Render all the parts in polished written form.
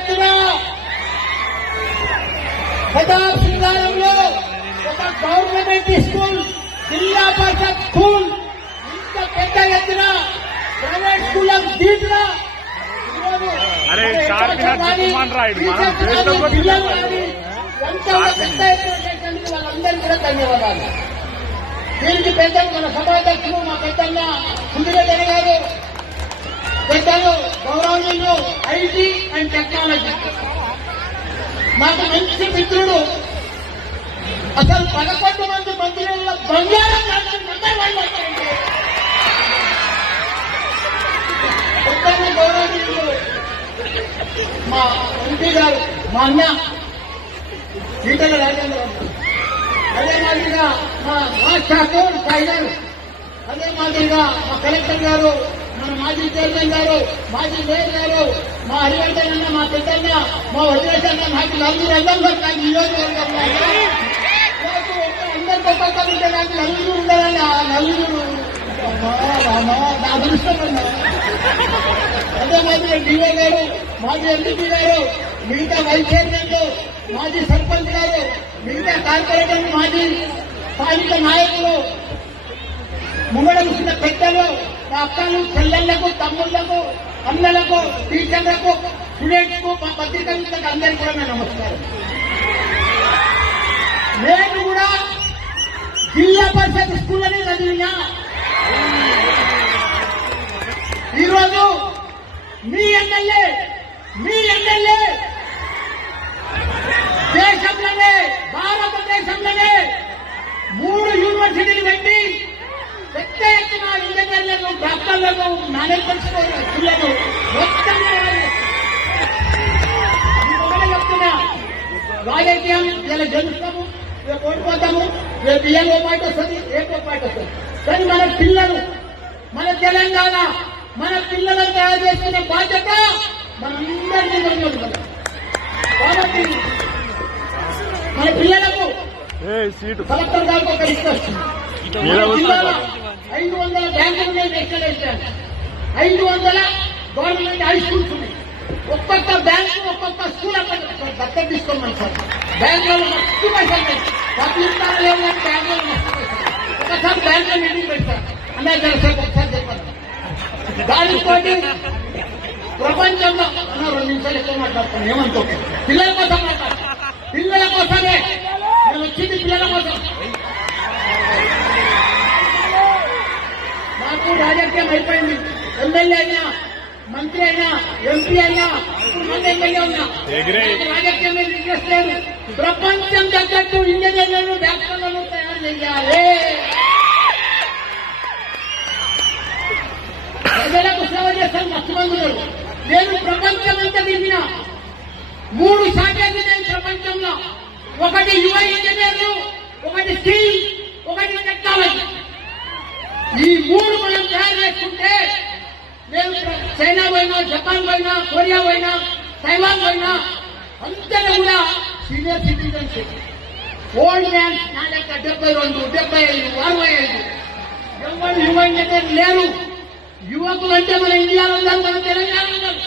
ఎత్తున ప్రతాపసింగారంలో ఒక government school, జిల్లా పరిషత్ స్కూల్ ఇంత పెద్ద ఎత్తున ప్రైవేట్ స్కూల్ దీంట్లో వాళ్ళందరికీ కూడా ధన్యవాదాలు. దీనికి పెద్దలు మన సభాధ్యక్షులు మా పెద్దన్న సుందరరెడ్డి గారు, పెద్దలు గౌరవనీయులు ఐటీ అండ్ టెక్నాలజీ, మాకు మంచి మిత్రుడు, అసలు 11 మంది మంత్రుల బంగారం పెద్దన్న గౌరవనీయులు మా ఎంపీ గారు, మా అన్న ఈటల రాజేంద్ర, అదే మాదిరిగా మా ఠాకూర్ టైగర్, అదే మాదిరిగా మా కలెక్టర్ గారు, మన మాజీ చైర్మన్ గారు, మాజీ మేయర్ గారు, మా హరివర్ధన్ అన్న, మా పెద్దన్న, మా వదిలేసన్న, నాకు నలుగురు అందరూ నాకు నియోజకవర్గంలో అందరితో పక్కకుంటే నాకు నలుగురు ఉండాలని ఆ నలుగురు నా అదృష్టం. అదే మాదిరిగా డిఓ గారు, మాజీ ఎంపీ గారు, మిగతా వైస్ చైర్మన్లు, మాజీ సర్పంచ్ గారు, మిగతా కార్పొరేటర్, మాజీ స్థానిక నాయకులు, ముంగడ కూర్చున్న పెద్దలు, మా అక్కలు, చెల్లెళ్లకు, తమ్ముళ్లకు, అన్నలకు, టీచర్లకు, స్టూడెంట్స్ కు, మా పత్రికా మిత్రులకు అందరికీ కూడా నేను నమస్కారం. నేను కూడా జిల్లా పరిషత్ స్కూల్లోనే చదివినా. ఈరోజు మీ ఎమ్మెల్యే దేశంలోనే, భారతదేశంలోనే 3 యూనివర్సిటీలు పెట్టి పెద్ద ఎత్తున ఇంజనీర్లను, డాక్టర్లను, మేనేజ్మెంట్ స్కూళ్లను మొత్తం చెప్తున్నా. రాజకీయం ఇలా గెలుస్తాము, రేపు ఓడిపోతాము, రేపు ఏ పార్టీ వస్తుంది, ఏ పార్టీ వస్తుంది, కానీ మన పిల్లలు, మన తెలంగాణ, మన పిల్లలను తయారు చేసుకునే బాధ్యత మనందరినీ ఉంది. కాబట్టి మన పిల్లలకు కలెక్టర్ గారికి ఒక రిక్వెస్ట్, 500 బ్యాంకులు ఎక్సలేసాను, 500 గవర్నమెంట్ హై స్కూల్స్ ఉన్నాయి. ఒక్కొక్క బ్యాంకు, ఒక్కొక్క స్కూల్ అక్కడ దత్తత తీసుకోమని సార్. బ్యాంకులలో మస్తు పైసలు, పబ్లిక్ లేవు, బ్యాంకులో మస్తు పైసలు. ఒకసారి బ్యాంకులో మీటింగ్ పెడతారు, అందరూ తెలిసేపు ఒకసారి చెప్పారు. దానితో ప్రపంచంలో 2 నిమిషాలు ఎక్కువ మాట్లాడుతాను, ఏమంటూ పిల్లల కోసం మాట్లాడతాను. పిల్లల కోసమే నేను వచ్చింది, పిల్లల కోసం. నాకు రాజకీయం అయిపోయింది, ఎమ్మెల్యే అయినా, మంత్రి అయినా, ఎంపీ అయినా, మంది ఎమ్మెల్యే ఉన్నా, రాజకీయం మీద ఇంట్రెస్ట్ లేదు. ప్రపంచం తగ్గట్టు ఇంజనీర్లను, డాక్టర్లను తయారు చేయాలి, ప్రజలకు సేవ చేస్తాను. మస్తు మంది ఉన్నారు. నేను ప్రపంచం అంతా తిరిగిన 3 శాఖలు నేను ప్రపంచంలో. ఒకటి యువ ఇంజనీర్లు, ఒకటి స్కిల్, ఒకటి టెక్నాలజీ. ఈ 3 మనం తయారు చేసుకుంటే నేను చైనా పోయినా, జపాన్ పోయినా, కొరియా పోయినా, తైవాన్ పోయినా అంతటా కూడా సీనియర్ సిటిజన్షిప్, ఓల్డ్ మ్యాన్స్ నా లెక్క 72, 75, 65 ఎవరు యువ ఇంజనీర్ లేరు. యువకులు అంటే మన ఇండియాలో ఉన్నారు, మన తెలంగాణలో ఉన్నారు.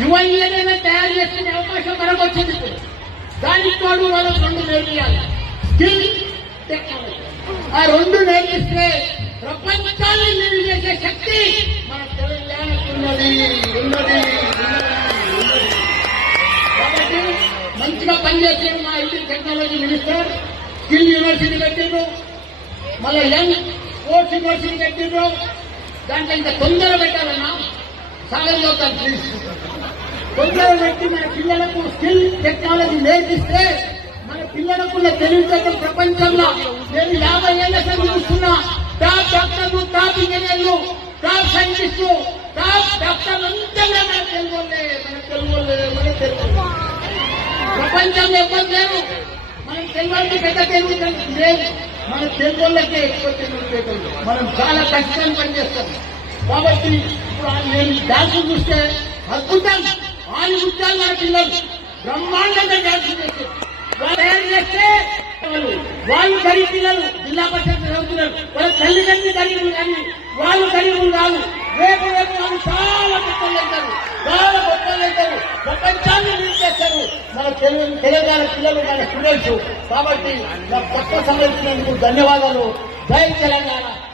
యువ ఇంజనీర్లను తయారు చేసుకునే అవకాశం మనకు వచ్చింది. దానికి తోడు వాళ్ళకు 2 నేర్పియాలి, స్కిల్, టెక్నాలజీ. ఆ 2 నేర్పిస్తే ప్రపంచాన్ని లీడ్ చేసే శక్తి మన తెలంగాణకు ఉన్నది. కాబట్టి మంచిగా పనిచేసారు మా IT technology minister. Skill university పెట్టిండ్రు, మళ్ళీ యంగ్ స్పోర్ట్స్ యూనివర్సిటీ పెట్టిండ్రు. దాంట్లో ఇంకా తొందర పెట్టాలన్నా సాగర్ చదువుతాను ప్లీజ్. తొందర పెట్టి మన పిల్లలకు స్కిల్, టెక్నాలజీ నేర్పిస్తే మన పిల్లలకు తెలివితేటలు ప్రపంచంలో నేను 50 ఏళ్ల సంది చూస్తున్నా. టాప్ డాక్టర్లు, టాప్ ఇంజనీర్లు, టాప్ సైంటిస్టు, టాప్ డాక్టర్లు అంతా మన తెలుగు ప్రపంచంలో ఎవరు లేరు. మనం తెలుగు పెద్ద తెలుగు లేదు, మన తెలుగులకే ఎక్కువ తెలివితేటలు. మనం చాలా కష్టంగా పనిచేస్తాం. కాబట్టి ఇప్పుడు నేను డాన్స్ చూస్తే అద్భుతం, 6 గుర్తాలు మన పిల్లలు బ్రహ్మాండంగా డాన్స్ చేస్తారు. తయారు చేస్తే వాళ్ళు గరీబ్ పిల్లలు జిల్లా పరిషత్ చదువుతున్నారు, వాళ్ళ తల్లిదండ్రులు గరీబులు, కానీ వాళ్ళు గరీబులు కాదు. రేపు వాళ్ళు చాలా గొప్పలు అవుతారు, చాలా గొప్పలు అవుతారు. ప్రపంచాన్ని లీడ్ చేశారు మన తెలంగాణ పిల్లలు, మన స్టూడెంట్స్. కాబట్టి నాకు తక్కువ సమయం ధన్యవాదాలు. జై తెలంగాణ.